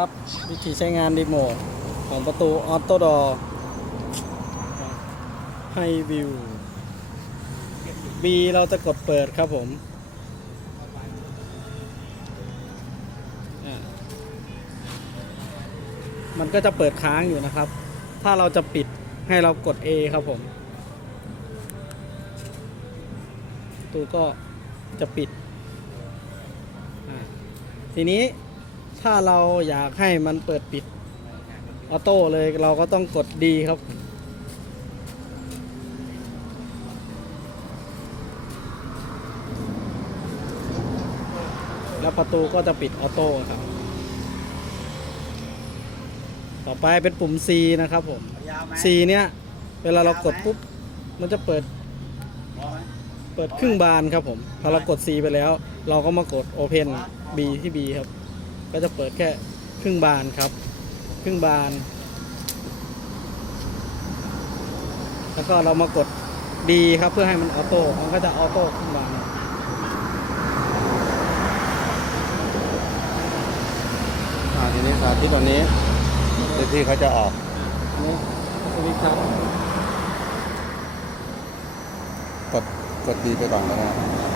ครับวิธีใช้งานรีโมทของประตูออโต้ดอให้วิว B เราจะกดเปิดครับผมมันก็จะเปิดค้างอยู่นะครับ ถ้าเราจะปิดให้เรากด A ครับผมประตูก็จะปิดทีนี้ ถ้าเราอยากให้มันเปิดปิดออโต้เลยเราก็ต้องกดดีครับ แล้วประตูก็จะปิดออโต้ครับ ต่อไปเป็นปุ่ม C นะครับผม C เนี้ยเวลาเรากดปุ๊บ มันจะเปิด เปิดครึ่งบานครับผม พอเรากด C ไปแล้ว เราก็มากด Open B ที่ B ครับ ก็จะเปิดแค่ครึ่งบานครับ ครึ่งบาน แล้วก็เรามากดดีครับเพื่อให้มันออโต้ มันก็จะออโต้ครึ่งบานอ่าทีนี้ครับที่ตอนนี้เจ้าที่เขาจะออกอันนี้สวิตช์ครับกดกดดีไปก่อนแล้วนะอ่า